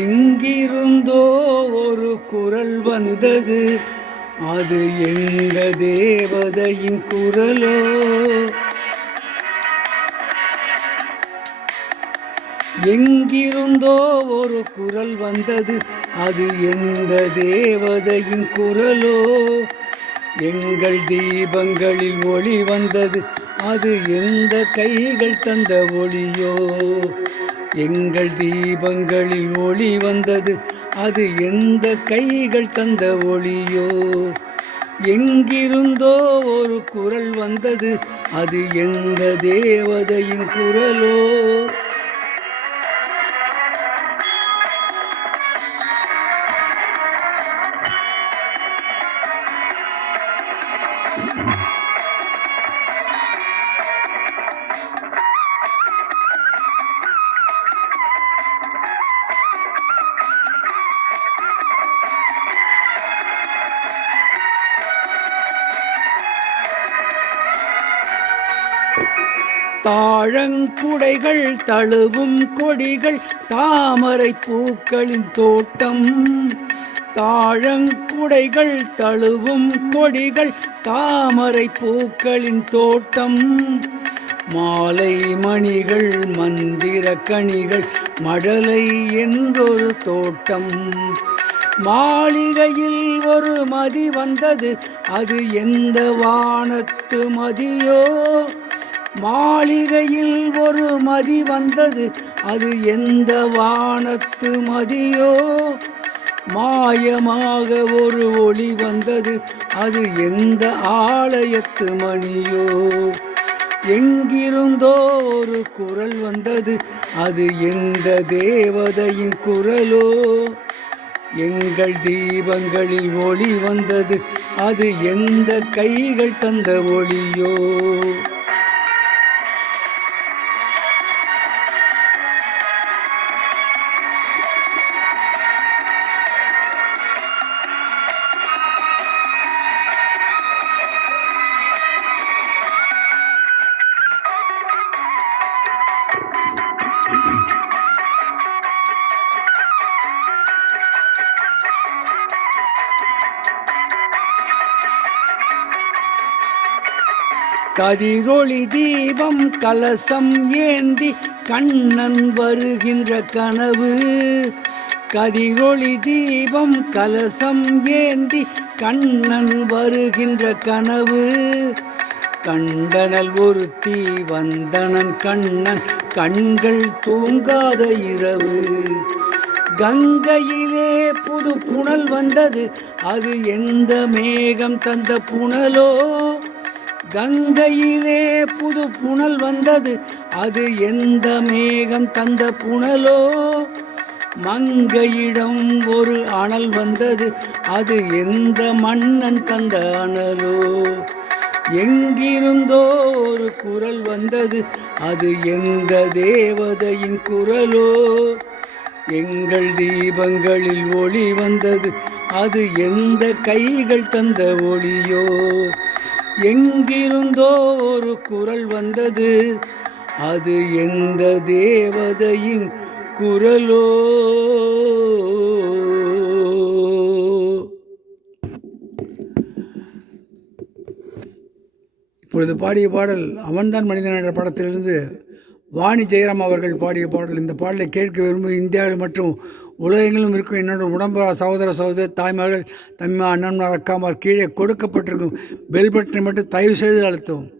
எங்கிருந்தோ ஒரு குரல் வந்தது, அது எங்க தேவதையின் குரலோ. எங்கிருந்தோ ஒரு குரல் வந்தது, அது எந்த தேவதையின் குரலோ. எங்கள் தீபங்களில் ஒளி வந்தது, அது எந்த கைகள் தந்த ஒளியோ. எங்கள் தீபங்களில் ஒளி வந்தது, அது எந்த கைகள் தந்த ஒளியோ. எங்கிருந்தோ ஒரு குரல் வந்தது, அது எந்த தேவதையின் குரலோ. தாழங்குடைகள் தழுவும் கொடிகள் தாமரை பூக்களின் தோட்டம். தாழங்குடைகள் தழுவும் கொடிகள் தாமரை பூக்களின் தோட்டம். மாலை மணிகள் மந்திர கனிகள் மழலை என்றொரு தோட்டம். மாளிகையில் ஒரு மதி வந்தது, அது எந்த வானத்து மதியோ. மாளிகையில் ஒரு மதி வந்தது, அது எந்த வானத்து மதியோ. மாயமாக ஒரு ஒளி வந்தது, அது எந்த ஆலயத்து மணியோ. எங்கிருந்தோ ஒரு குரல் வந்தது, அது எந்த தேவதையின் குரலோ. எங்கள் தீபங்களில் ஒளி வந்தது, அது எந்த கைகள் தந்த ஒளியோ. கதிரொளி தீபம் கலசம் ஏந்தி கண்ணன் வருகின்ற கனவு. கதிரொளி தீபம் கலசம் ஏந்தி கண்ணன் வருகின்ற கனவு. கண்டனல் ஒருத்தி வந்தனன் கண்ணன் கண்கள் தூங்காத இரவு. கங்கையிலே புது புனல் வந்தது, அது எந்த மேகம் தந்த புனலோ. கங்கையிலே புது புனல் வந்தது, அது எந்த மேகம் தந்த புனலோ. மங்கையிடம் ஒரு அனல் வந்தது, அது எந்த மன்னன் தந்த அனலோ. எங்கிருந்தோ ஒரு குரல் வந்தது, அது எந்த தேவதையின் குரலோ. எங்கள் தீபங்களில் ஒளி வந்தது, அது எந்த கைகள் தந்த ஒளியோ. எங்கிருந்தோ ஒரு குரல் வந்தது, அது எந்த தேவதையின் குரலோ. இப்பொழுது பாடிய பாடல் அவன்தான் மனிதன் என்ற படத்திலிருந்து வாணி ஜெயராம் அவர்கள் பாடிய பாடல். இந்த பாடலை கேட்க விரும்பும் இந்தியாவில் மற்றும் உலகங்களும் இருக்கும் என்னோட உடம்பு சகோதர சகோதரி தாய்மார்கள், தம்மா அண்ணன்மார், அக்காமார் கீழே கொடுக்கப்பட்டிருக்கும் பெல் பட்டனை மட்டும் தயவு செய்து அழுத்தவும்.